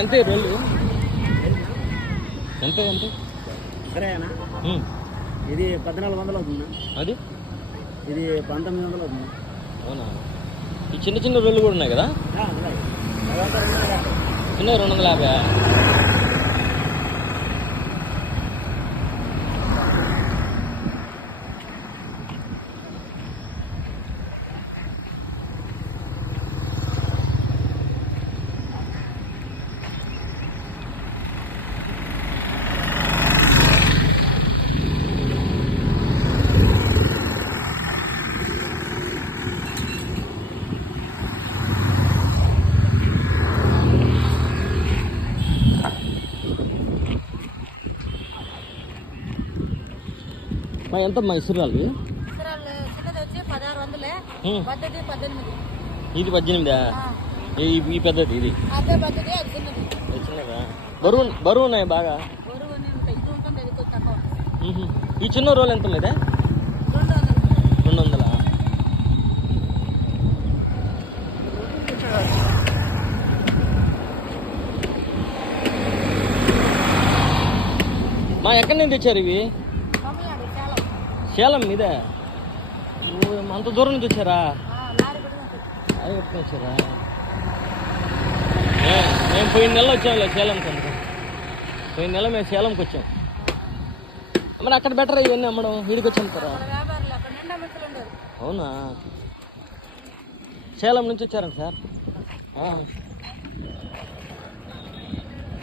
ఎంత రోళ్ళు ఎంత ఎంత సరేనా? ఇది 1400 అవుతుంది. అది ఇది 1900 అవుతుంది. అవునా? ఈ చిన్న చిన్న రోళ్ళు కూడా ఉన్నాయి కదా? చిన్న 250. ఎంతమ్మా ఇసురాలు? చిన్నది వచ్చి 1600, పెద్దది 18. ఇది 18. ఈ పెద్దది ఇది అదే పెద్దది, అది చిన్నది. చిన్నదా? బరువు ఉన్నాయి బాగా. బరువు ఉంటాయి, ఇది ఉంటుంది, ఇది కొంచెం తక్కువ. ఈ చిన్న రోల్ ఎంత లేదా? 200. మా ఎక్కడి నుంచి తెచ్చారు ఇవి? సేలం మీద అంత దూరం నుంచి వచ్చారా? అది కట్టుకుని వచ్చారా? మేము పోయిన నెల వచ్చాంలే సేలంకి. అందుకు పోయిన నెల మేము సేలంకి వచ్చాం. మరి అక్కడ బెటర్ ఇవన్నీ అమ్మడం, వీడికి వచ్చి అమ్ముతారా? అవునా? సేలం నుంచి వచ్చారంట సార్.